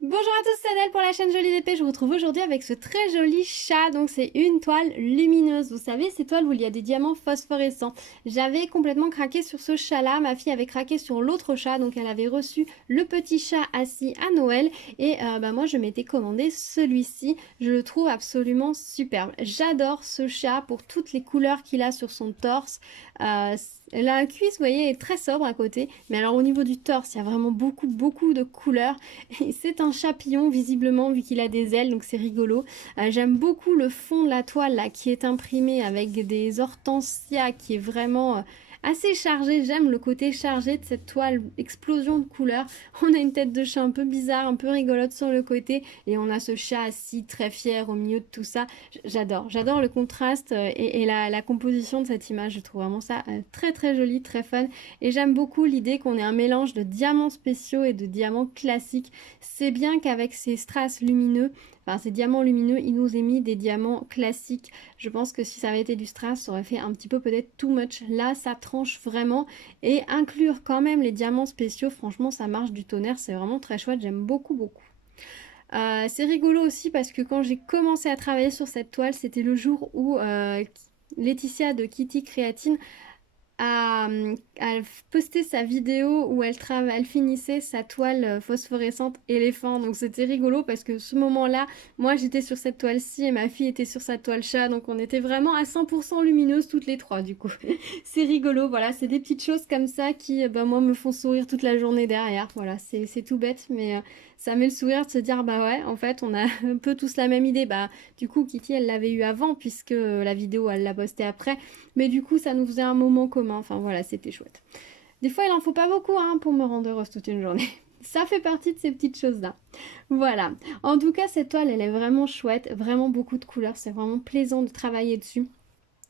Bonjour à tous, c'est Adèle pour la chaîne Jolie d'épée. Je vous retrouve aujourd'hui avec ce très joli chat. Donc c'est une toile lumineuse. Vous savez, ces toiles où il y a des diamants phosphorescents. J'avais complètement craqué sur ce chat-là. Ma fille avait craqué sur l'autre chat. Donc elle avait reçu le petit chat assis à Noël. Et moi, je m'étais commandé celui-ci. Je le trouve absolument superbe. J'adore ce chat pour toutes les couleurs qu'il a sur son torse. Euh, elle a un cuisse, vous voyez, est très sobre à côté. Mais alors au niveau du torse, il y a vraiment beaucoup de couleurs. C'est un chapillon visiblement vu qu'il a des ailes, donc c'est rigolo. J'aime beaucoup le fond de la toile là qui est imprimé avec des hortensias qui est vraiment assez chargé. J'aime le côté chargé de cette toile, explosion de couleurs. On a une tête de chat un peu bizarre, un peu rigolote sur le côté et on a ce chat assis très fier au milieu de tout ça. J'adore le contraste et la composition de cette image. Je trouve vraiment ça très joli, très fun. Et j'aime beaucoup l'idée qu'on ait un mélange de diamants spéciaux et de diamants classiques. C'est bien qu'avec ces strass lumineux, enfin ces diamants lumineux, il nous ait mis des diamants classiques. Je pense que si ça avait été du strass, ça aurait fait un petit peu peut-être too much. Là, ça tranche vraiment. Et inclure quand même les diamants spéciaux, franchement, ça marche du tonnerre. C'est vraiment très chouette, j'aime beaucoup. C'est rigolo aussi parce que quand j'ai commencé à travailler sur cette toile, c'était le jour où Laetitia de Kitty Créatine a, a posté sa vidéo où elle finissait sa toile phosphorescente éléphant. Donc c'était rigolo parce que ce moment-là, moi j'étais sur cette toile-ci et ma fille était sur sa toile chat. Donc on était vraiment à 100% lumineuses toutes les trois du coup. C'est rigolo, voilà, c'est des petites choses comme ça qui, moi, me font sourire toute la journée derrière. Voilà, c'est tout bête, mais ça met le sourire de se dire, bah ouais, en fait, on a un peu tous la même idée. Bah, du coup, Kitty, elle l'avait eu avant, puisque la vidéo, elle l'a postée après. Mais du coup, ça nous faisait un moment commun. Enfin, voilà, c'était chouette. Des fois, il en faut pas beaucoup, hein, pour me rendre heureuse toute une journée. Ça fait partie de ces petites choses-là. Voilà. En tout cas, cette toile, elle est vraiment chouette. Vraiment beaucoup de couleurs. C'est vraiment plaisant de travailler dessus.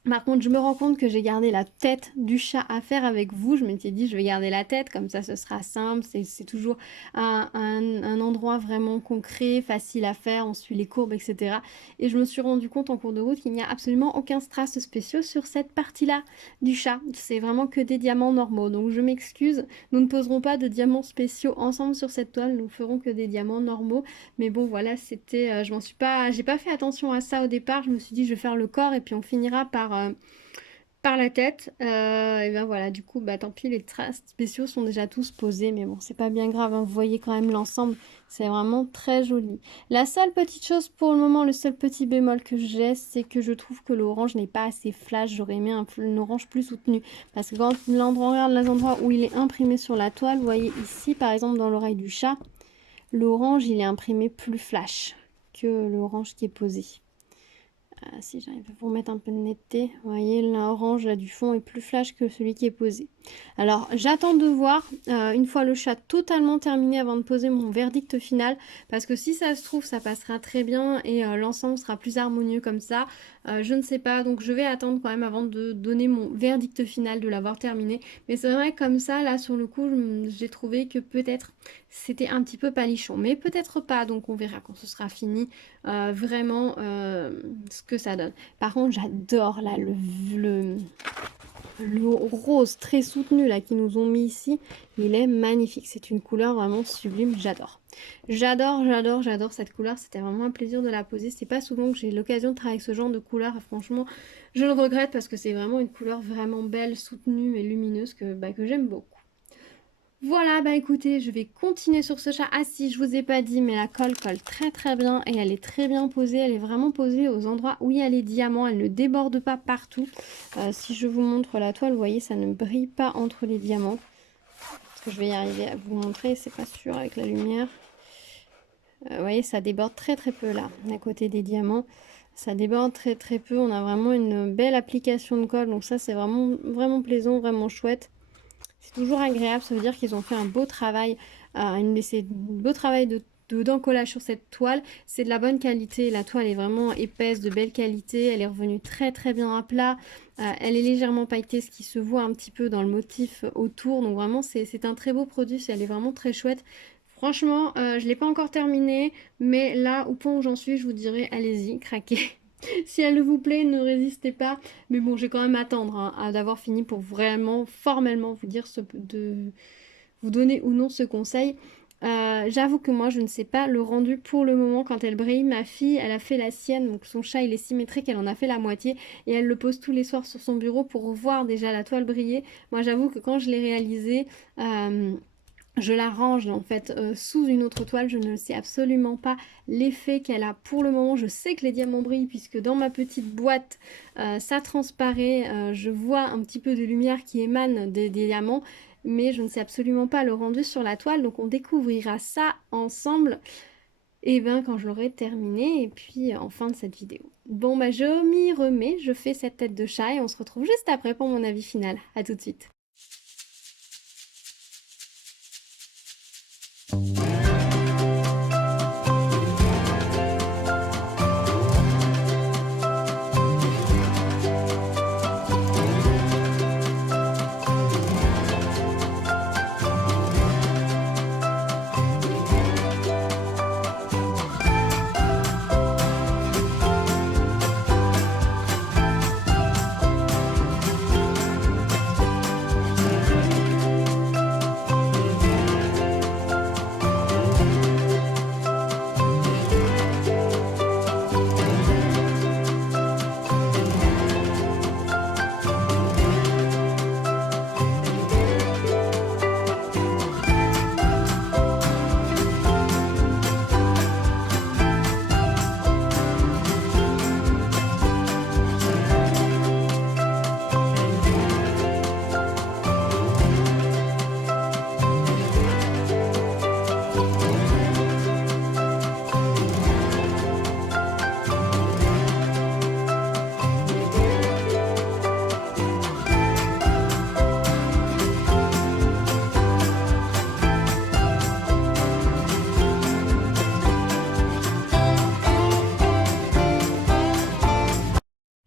Par contre, je me rends compte que j'ai gardé la tête du chat à faire avec vous. Je m'étais dit, je vais garder la tête, comme ça ce sera simple. C'est toujours un endroit vraiment concret, facile à faire. On suit les courbes, etc. Et je me suis rendu compte en cours de route qu'il n'y a absolument aucun strass spéciaux sur cette partie-là du chat. C'est vraiment que des diamants normaux. Donc je m'excuse, nous ne poserons pas de diamants spéciaux ensemble sur cette toile. Nous ferons que des diamants normaux. Mais bon, voilà, c'était, je m'en suis pas, j'ai pas fait attention à ça au départ. Je me suis dit, je vais faire le corps et puis on finira par la tête. Et ben voilà, du coup, bah tant pis, les traces spéciaux sont déjà tous posés, mais bon, c'est pas bien grave, hein. Vous voyez quand même l'ensemble, c'est vraiment très joli. La seule petite chose pour le moment, le seul petit bémol que j'ai, c'est que je trouve que l'orange n'est pas assez flash. J'aurais aimé un orange plus soutenu, parce que quand on regarde les endroits où il est imprimé sur la toile, vous voyez ici, par exemple, dans l'oreille du chat, l'orange, il est imprimé plus flash que l'orange qui est posé. Si j'arrive à vous remettre un peu de netteté, vous voyez l'orange là du fond est plus flash que celui qui est posé. Alors j'attends de voir une fois le chat totalement terminé avant de poser mon verdict final, parce que si ça se trouve ça passera très bien et l'ensemble sera plus harmonieux comme ça. Je ne sais pas, donc je vais attendre quand même avant de donner mon verdict final, de l'avoir terminé. Mais c'est vrai que comme ça, là sur le coup, j'ai trouvé que peut-être c'était un petit peu palichon, mais peut-être pas, donc on verra quand ce sera fini vraiment ce que ça donne. Par contre, j'adore là le rose très soutenu là qu'ils nous ont mis ici. Il est magnifique. C'est une couleur vraiment sublime. J'adore. J'adore cette couleur. C'était vraiment un plaisir de la poser. C'est pas souvent que j'ai l'occasion de travailler avec ce genre de couleur. Franchement, je le regrette parce que c'est vraiment une couleur vraiment belle, soutenue et lumineuse que j'aime beaucoup. Voilà, bah écoutez, je vais continuer sur ce chat. Ah si, je vous ai pas dit, mais la colle très bien et elle est très bien posée. Elle est vraiment posée aux endroits où il y a les diamants. Elle ne déborde pas partout. Si je vous montre la toile, vous voyez, ça ne brille pas entre les diamants. Parce que je vais y arriver à vous montrer, c'est pas sûr avec la lumière. Vous voyez, ça déborde très peu là, à côté des diamants. Ça déborde très peu. On a vraiment une belle application de colle. Donc ça, c'est vraiment plaisant, vraiment chouette. C'est toujours agréable, ça veut dire qu'ils ont fait un beau travail, c'est un beau travail d'encollage sur cette toile. C'est de la bonne qualité, la toile est vraiment épaisse, de belle qualité, elle est revenue très bien à plat. Elle est légèrement pailletée, ce qui se voit un petit peu dans le motif autour. Donc vraiment, c'est un très beau produit, elle est vraiment très chouette. Franchement, je ne l'ai pas encore terminée, mais là, au point où j'en suis, je vous dirais, allez-y, craquez. Si elle vous plaît, ne résistez pas. Mais bon, je vais quand même attendre d'avoir fini pour vraiment formellement vous dire de vous donner ou non ce conseil. J'avoue que moi je ne sais pas le rendu pour le moment quand elle brille. Ma fille, elle a fait la sienne, donc son chat il est symétrique, elle en a fait la moitié et elle le pose tous les soirs sur son bureau pour voir déjà la toile briller. Moi j'avoue que quand je l'ai réalisée, euh, je la range en fait sous une autre toile. Je ne sais absolument pas l'effet qu'elle a pour le moment. Je sais que les diamants brillent puisque dans ma petite boîte ça transparaît. Je vois un petit peu de lumière qui émane des diamants, mais je ne sais absolument pas le rendu sur la toile. Donc on découvrira ça ensemble et ben quand je l'aurai terminé et puis en fin de cette vidéo. Bon bah je m'y remets, je fais cette tête de chat et on se retrouve juste après pour mon avis final. À tout de suite.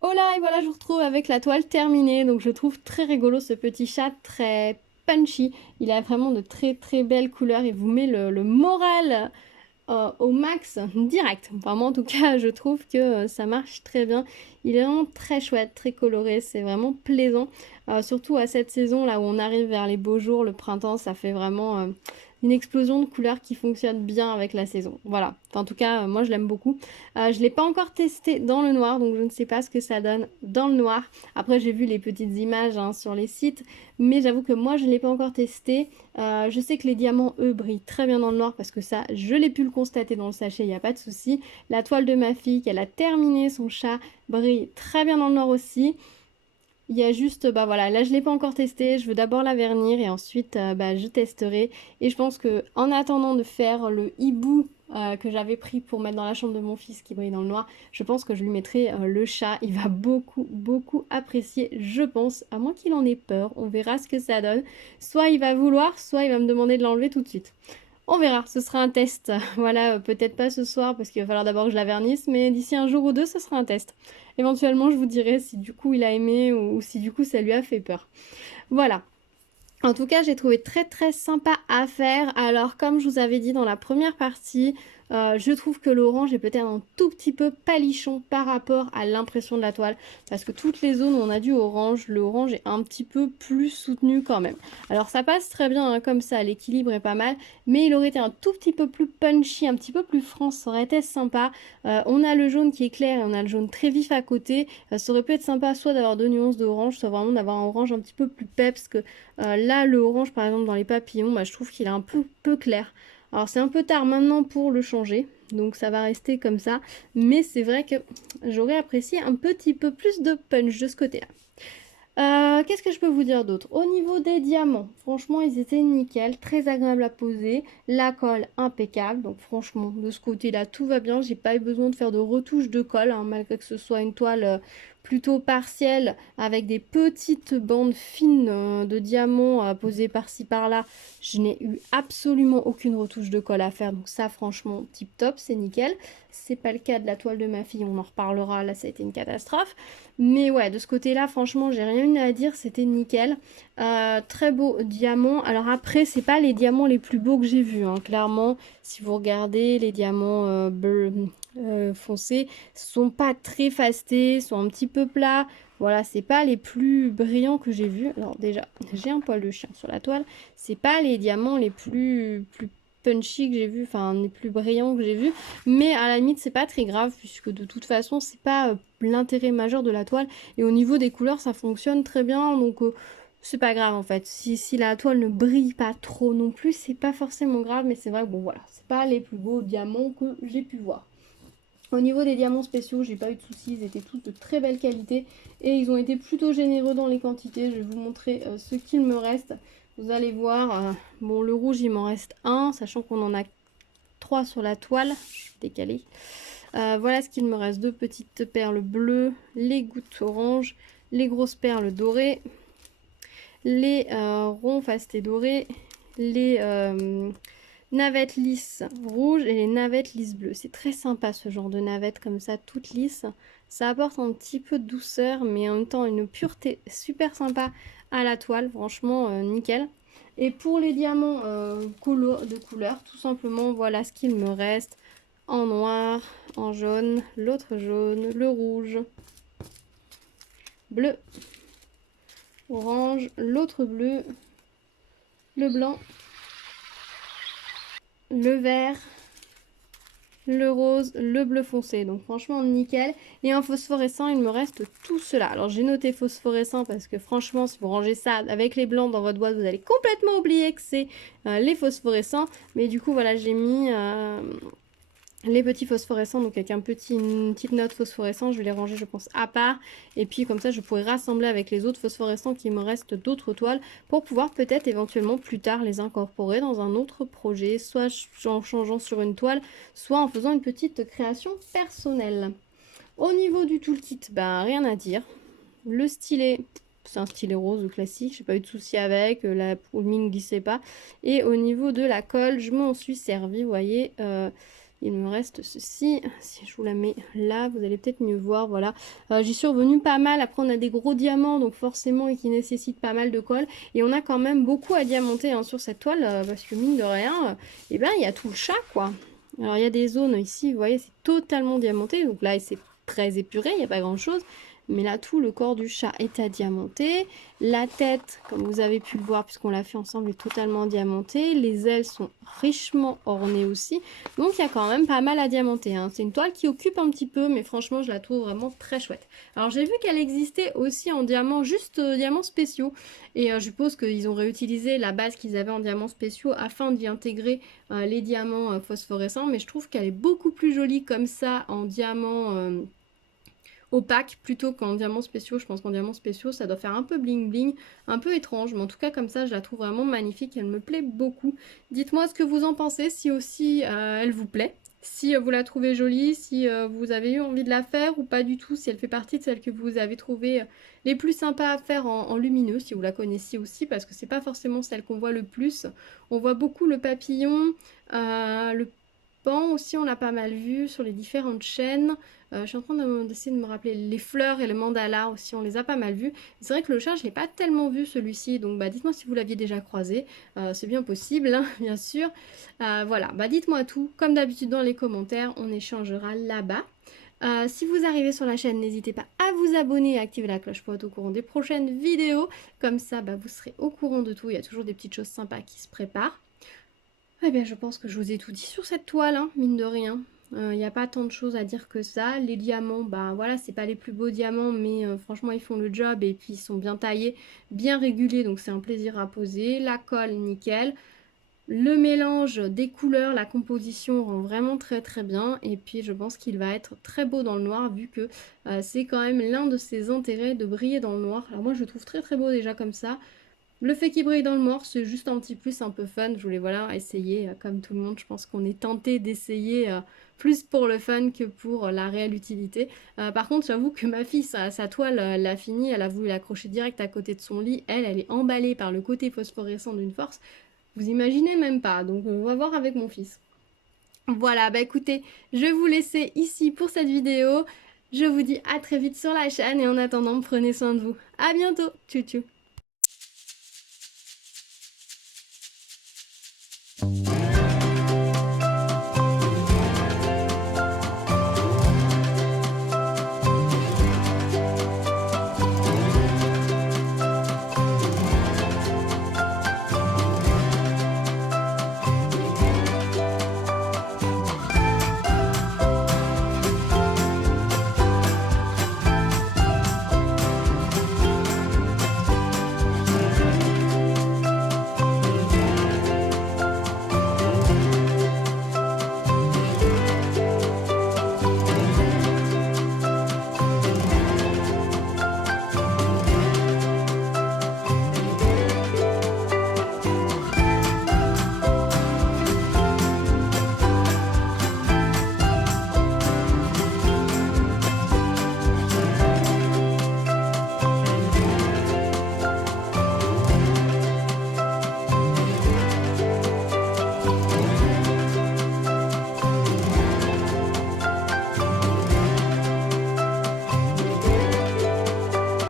Oh là, et voilà, je vous retrouve avec la toile terminée. Donc je trouve très rigolo ce petit chat, très punchy. Il a vraiment de très très belles couleurs. Il vous met le moral au max direct. Enfin, moi en tout cas, je trouve que ça marche très bien. Il est vraiment très chouette, très coloré. C'est vraiment plaisant. Surtout à cette saison là où on arrive vers les beaux jours, le printemps, ça fait vraiment une explosion de couleurs qui fonctionne bien avec la saison. Voilà. Enfin, en tout cas, moi je l'aime beaucoup. Je ne l'ai pas encore testé dans le noir, donc je ne sais pas ce que ça donne dans le noir. Après, j'ai vu les petites images hein, sur les sites, mais j'avoue que moi je ne l'ai pas encore testé. Je sais que les diamants, eux, brillent très bien dans le noir parce que ça, je l'ai pu le constater dans le sachet, il n'y a pas de souci. La toile de ma fille, qu'elle a terminé son chat, brille très bien dans le noir aussi. Il y a juste, bah voilà, là je ne l'ai pas encore testé, je veux d'abord la vernir et ensuite bah, je testerai. Et je pense que en attendant de faire le hibou que j'avais pris pour mettre dans la chambre de mon fils qui brille dans le noir, je pense que je lui mettrai le chat. Il va beaucoup, beaucoup apprécier, je pense, à moins qu'il en ait peur. On verra ce que ça donne. Soit il va vouloir, soit il va me demander de l'enlever tout de suite. On verra, ce sera un test. Voilà, peut-être pas ce soir parce qu'il va falloir d'abord que je la vernisse, mais d'ici un jour ou deux, ce sera un test. Éventuellement, je vous dirai si du coup il a aimé ou si du coup ça lui a fait peur. Voilà. En tout cas, j'ai trouvé très très sympa à faire. Alors, comme je vous avais dit dans la première partie, je trouve que l'orange est peut-être un tout petit peu palichon par rapport à l'impression de la toile. Parce que toutes les zones où on a du orange, l'orange est un petit peu plus soutenu quand même. Alors, ça passe très bien hein, comme ça, l'équilibre est pas mal. Mais il aurait été un tout petit peu plus punchy, un petit peu plus franc, ça aurait été sympa. On a le jaune qui est clair et on a le jaune très vif à côté. Ça aurait pu être sympa soit d'avoir deux nuances d'orange, soit vraiment d'avoir un orange un petit peu plus peps que... là, le orange, par exemple, dans les papillons, bah, je trouve qu'il est un peu clair. Alors, c'est un peu tard maintenant pour le changer, donc ça va rester comme ça. Mais c'est vrai que j'aurais apprécié un petit peu plus de punch de ce côté-là. Qu'est-ce que je peux vous dire d'autre? Au niveau des diamants, franchement, ils étaient nickel, très agréables à poser. La colle, impeccable. Donc, franchement, de ce côté-là, tout va bien. J'ai pas eu besoin de faire de retouche de colle, hein, malgré que ce soit une toile plutôt partielle, avec des petites bandes fines de diamants posées par-ci par-là. Je n'ai eu absolument aucune retouche de colle à faire. Donc, ça, franchement, tip top, c'est nickel. C'est pas le cas de la toile de ma fille, on en reparlera. Là, ça a été une catastrophe. Mais ouais, de ce côté-là, franchement, j'ai rien eu à dire, c'était nickel. Très beau diamant. Alors après, c'est pas les diamants les plus beaux que j'ai vus, hein. Clairement, si vous regardez, les diamants foncés sont pas très fastés, sont un petit peu plats. Voilà, c'est pas les plus brillants que j'ai vus. Alors déjà, j'ai un poil de chien sur la toile. C'est pas les diamants les plus punchy que j'ai vu, enfin les plus brillants que j'ai vu, mais à la limite c'est pas très grave puisque de toute façon c'est pas l'intérêt majeur de la toile et au niveau des couleurs ça fonctionne très bien donc c'est pas grave en fait. Si la toile ne brille pas trop non plus c'est pas forcément grave mais c'est vrai que bon voilà, c'est pas les plus beaux diamants que j'ai pu voir. Au niveau des diamants spéciaux, j'ai pas eu de soucis, ils étaient tous de très belle qualité et ils ont été plutôt généreux dans les quantités. Je vais vous montrer ce qu'il me reste. Vous allez voir, bon le rouge il m'en reste un, sachant qu'on en a 3 sur la toile, je vais décaler. Voilà ce qu'il me reste, 2 petites perles bleues, les gouttes oranges, les grosses perles dorées, les ronds fastés dorés, les navettes lisses rouges et les navettes lisses bleues. C'est très sympa ce genre de navettes comme ça, toutes lisses. Ça apporte un petit peu de douceur, mais en même temps une pureté super sympa à la toile. Franchement, nickel. Et pour les diamants de couleur, tout simplement, voilà ce qu'il me reste. En noir, en jaune, l'autre jaune, le rouge, bleu, orange, l'autre bleu, le blanc, le vert, le rose, le bleu foncé. Donc franchement nickel. Et en phosphorescent, il me reste tout cela. Alors j'ai noté phosphorescent parce que franchement, si vous rangez ça avec les blancs dans votre boîte, vous allez complètement oublier que c'est les phosphorescents. Mais du coup, voilà, j'ai mis les petits phosphorescents, donc avec une petite note phosphorescente, je vais les ranger je pense à part et puis comme ça je pourrai rassembler avec les autres phosphorescents qui me restent d'autres toiles pour pouvoir peut-être éventuellement plus tard les incorporer dans un autre projet, soit en changeant sur une toile, soit en faisant une petite création personnelle. Au niveau du toolkit, ben rien à dire, le stylet, c'est un stylet rose classique, j'ai pas eu de souci avec, la mine ne glissait pas, et au niveau de la colle, je m'en suis servi, vous voyez, il me reste ceci, si je vous la mets là, vous allez peut-être mieux voir, voilà. J'y suis revenue pas mal, après on a des gros diamants, donc forcément, et qui nécessitent pas mal de colle. Et on a quand même beaucoup à diamanter hein, sur cette toile, parce que mine de rien, eh ben, il y a tout le chat, quoi. Alors, il y a des zones ici, vous voyez, c'est totalement diamanté, donc là, c'est très épuré, il n'y a pas grand-chose. Mais là, tout le corps du chat est à diamanter. La tête, comme vous avez pu le voir, puisqu'on l'a fait ensemble, est totalement diamantée. Les ailes sont richement ornées aussi. Donc, il y a quand même pas mal à diamanter. Hein. C'est une toile qui occupe un petit peu, mais franchement, je la trouve vraiment très chouette. Alors, j'ai vu qu'elle existait aussi en diamants, juste diamants spéciaux. Et je suppose qu'ils ont réutilisé la base qu'ils avaient en diamants spéciaux afin d'y intégrer les diamants phosphorescents. Mais je trouve qu'elle est beaucoup plus jolie comme ça en diamants opaque plutôt qu'en diamants spéciaux. Je pense qu'en diamants spéciaux ça doit faire un peu bling bling, un peu étrange, mais en tout cas comme ça je la trouve vraiment magnifique, elle me plaît beaucoup. Dites-moi ce que vous en pensez, si aussi elle vous plaît, si vous la trouvez jolie, si vous avez eu envie de la faire ou pas du tout, si elle fait partie de celles que vous avez trouvées les plus sympas à faire en lumineux, si vous la connaissiez aussi, parce que c'est pas forcément celle qu'on voit le plus. On voit beaucoup le papillon, le pan aussi on l'a pas mal vu sur les différentes chaînes. Je suis en train d'essayer de me rappeler les fleurs et le mandala aussi, on les a pas mal vus. C'est vrai que le chat, je l'ai pas tellement vu celui-ci, donc bah, dites-moi si vous l'aviez déjà croisé. C'est bien possible, hein, bien sûr. Voilà, bah, dites-moi tout, comme d'habitude dans les commentaires, on échangera là-bas. Si vous arrivez sur la chaîne, n'hésitez pas à vous abonner et à activer la cloche pour être au courant des prochaines vidéos. Comme ça, bah, vous serez au courant de tout, il y a toujours des petites choses sympas qui se préparent. Eh bien, je pense que je vous ai tout dit sur cette toile, hein, mine de rien. Il n'y a pas tant de choses à dire que ça. Les diamants, bah voilà, c'est pas les plus beaux diamants, mais franchement, ils font le job et puis ils sont bien taillés, bien réguliers, donc c'est un plaisir à poser. La colle, nickel. Le mélange des couleurs, la composition rend vraiment très très bien. Et puis, je pense qu'il va être très beau dans le noir, vu que c'est quand même l'un de ses intérêts de briller dans le noir. Alors moi, je le trouve très très beau déjà comme ça. Le fait qu'il brille dans le noir, c'est juste un petit plus un peu fun. Je voulais voilà essayer, comme tout le monde, je pense qu'on est tenté d'essayer plus pour le fun que pour la réelle utilité. Par contre, j'avoue que ma fille, sa toile, elle l'a fini, elle a voulu l'accrocher direct à côté de son lit. Elle est emballée par le côté phosphorescent d'une force. Vous imaginez même pas, donc on va voir avec mon fils. Voilà, bah écoutez, je vais vous laisser ici pour cette vidéo. Je vous dis à très vite sur la chaîne et en attendant, prenez soin de vous. À bientôt, tchou tchou.